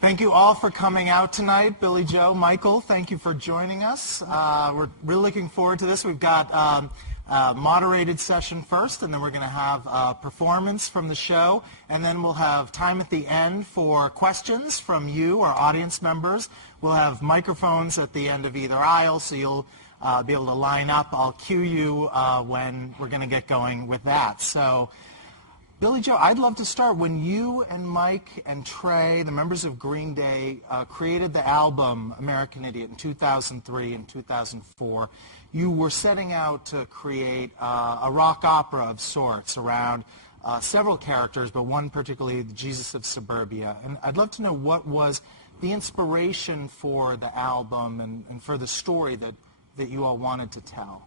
Thank you all for coming out tonight. Billie Joe, Michael, thank you for joining us. We're really looking forward to this. We've got a moderated session first, and then we're going to have a performance from the show, and then we'll have time at the end for questions from you, our audience members. We'll have microphones at the end of either aisle, so you'll be able to line up. I'll cue you when we're going to get going with that. So, Billie Joe, I'd love to start. When you and Mike and Trey, the members of Green Day, created the album American Idiot in 2003 and 2004, you were setting out to create a rock opera of sorts around several characters, but one particularly, the Jesus of Suburbia. And I'd love to know what was the inspiration for the album and for the story that you all wanted to tell.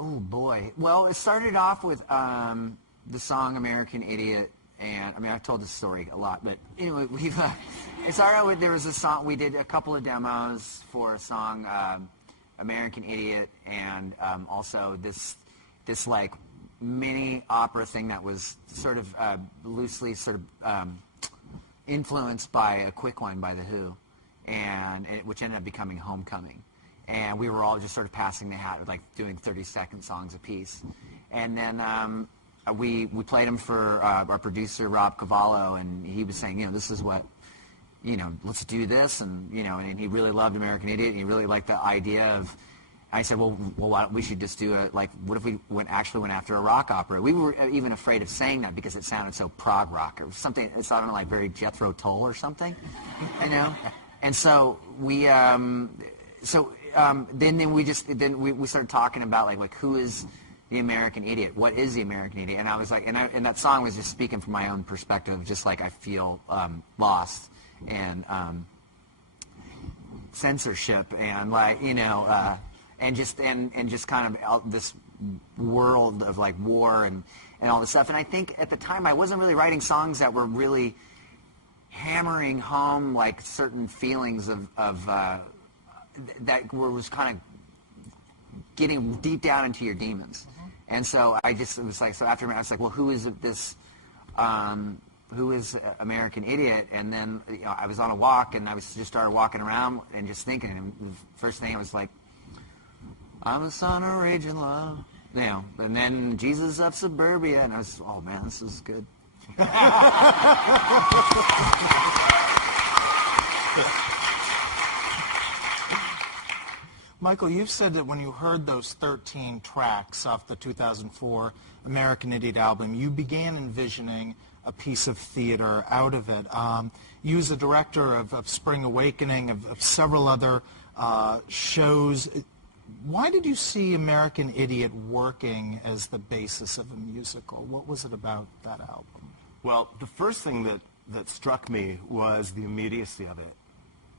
Oh, boy. Well, it started off with the song American Idiot, and, I mean, I've told this story a lot, but anyway, it started out with, there was a song, we did a couple of demos for a song, American Idiot, and also this like, mini opera thing that was sort of loosely sort of influenced by A Quick One by The Who, which ended up becoming Homecoming. And we were all just sort of passing the hat, like doing 30-second songs apiece. And then we played them for our producer, Rob Cavallo, and he was saying, this is what, let's do this. And, and he really loved American Idiot, and he really liked the idea of, I said, well, why don't we should just do what if we actually went after a rock opera? We were even afraid of saying that because it sounded so prog rock or something. It sounded like very Jethro Tull or something, And so we... then we started talking about like who is the American Idiot? What is the American Idiot? And I was like, and that song was just speaking from my own perspective, just like I feel lost and censorship and like and just kind of this world of like war and all this stuff. And I think at the time I wasn't really writing songs that were really hammering home like certain feelings of that was kind of getting deep down into your demons. Mm-hmm. And so it was like, so after I was like, well, who is American Idiot? And then, I was on a walk and I just started walking around and just thinking, and the first thing I was like, I'm a son of raging love, and then Jesus of Suburbia, and I was, oh man, this is good. Michael, you've said that when you heard those 13 tracks off the 2004 American Idiot album, you began envisioning a piece of theater out of it. You as a director of Spring Awakening, of several other shows, why did you see American Idiot working as the basis of a musical? What was it about that album? Well, the first thing that struck me was the immediacy of it.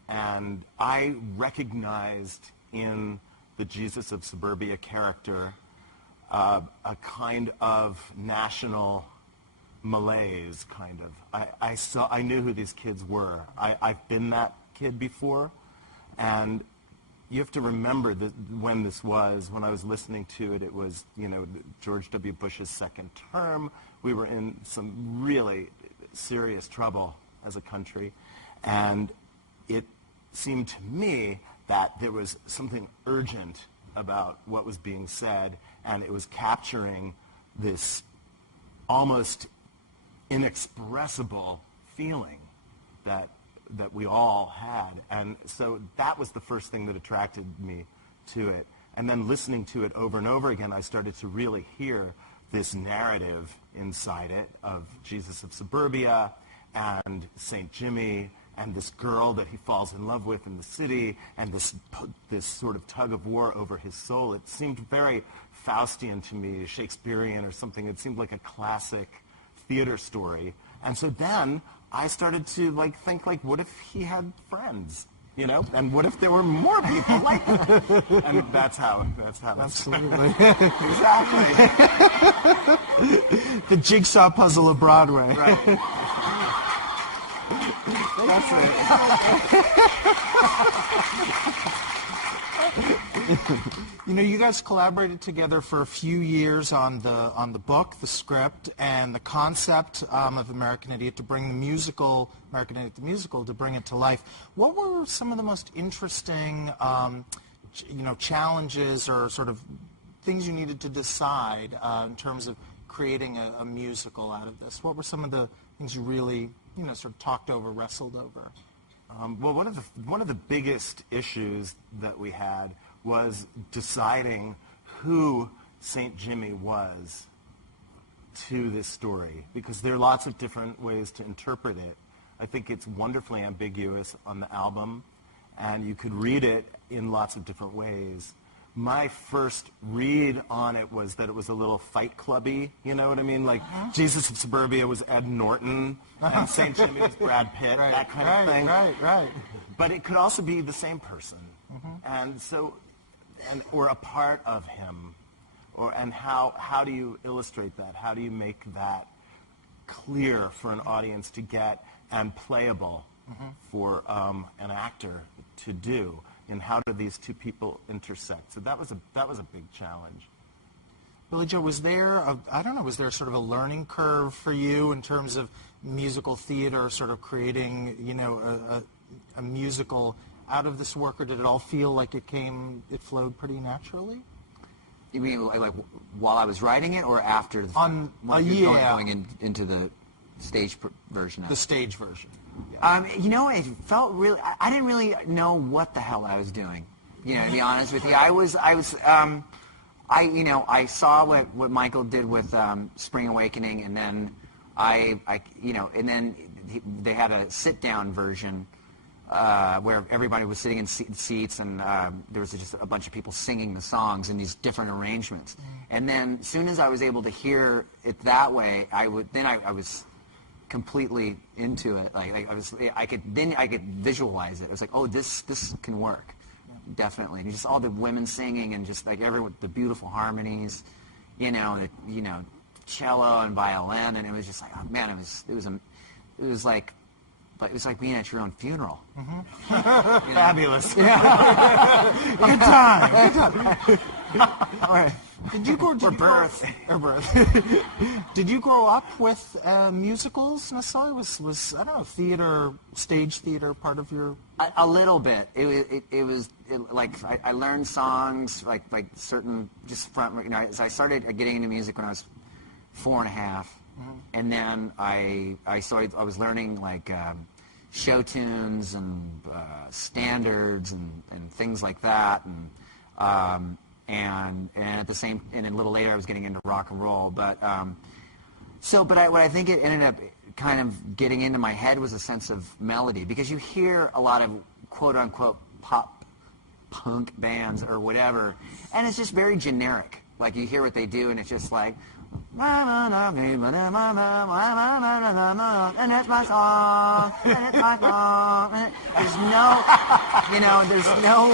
And I recognized in the Jesus of Suburbia character a kind of national malaise, kind of. I knew who these kids were. I've been that kid before, and you have to remember that when I was listening to it, it was, George W. Bush's second term. We were in some really serious trouble as a country, and it seemed to me that there was something urgent about what was being said, and it was capturing this almost inexpressible feeling that we all had. And so that was the first thing that attracted me to it. And then listening to it over and over again, I started to really hear this narrative inside it of Jesus of Suburbia and St. Jimmy and this girl that he falls in love with in the city, and this sort of tug of war over his soul. It seemed very Faustian to me, Shakespearean or something. It seemed like a classic theater story. And so then I started to think what if he had friends, and what if there were more people like that? And that's how absolutely exactly the jigsaw puzzle of Broadway. Right. That's it. You know, you guys collaborated together for a few years on the book, the script, and the concept of American Idiot to bring the musical, American Idiot the musical, to bring it to life. What were some of the most interesting, challenges or sort of things you needed to decide in terms of creating a musical out of this? What were some of the things you really, sort of talked over, wrestled over? Well, one of the biggest issues that we had was deciding who St. Jimmy was to this story, because there are lots of different ways to interpret it. I think it's wonderfully ambiguous on the album, and you could read it in lots of different ways. My first read on it was that it was a little Fight Clubby, you know what I mean? Like Jesus of Suburbia was Ed Norton, and St. Jimmy was Brad Pitt, that kind of thing. Right. But it could also be the same person, or a part of him, and how do you illustrate that? How do you make that clear for an audience to get and playable for an actor to do? And how do these two people intersect? So that was a big challenge. Billie Joe, was there sort of a learning curve for you in terms of musical theater, sort of creating, a musical out of this work, or did it all feel like it flowed pretty naturally? You mean like while I was writing it, or after going into the stage version of it? The stage version. Yeah. It felt really. I didn't really know what the hell I was doing. To be honest with you, I saw what Michael did with Spring Awakening, and then they had a sit-down version where everybody was sitting in seats, and there was just a bunch of people singing the songs in these different arrangements. And then, as soon as I was able to hear it that way, I was completely into it. I could visualize it. I was like, oh, this can work, definitely. And just all the women singing, and just like the beautiful harmonies, cello and violin, and it was just like, oh man, it was like being at your own funeral. Fabulous. Good time. All right. Did you grow up with musicals necessarily? Was I don't know, theater, stage theater part of your? A little bit. It was I learned songs like certain just front. As I started getting into music when I was 4.5, and then I was learning show tunes and standards and things like that, and at the same, and a little later I was getting into rock and roll. But what I think it ended up kind of getting into my head was a sense of melody, because you hear a lot of quote unquote pop punk bands or whatever, and it's just very generic. Like you hear what they do, and it's just like, and that's my song, and it's my song. There's no, there's no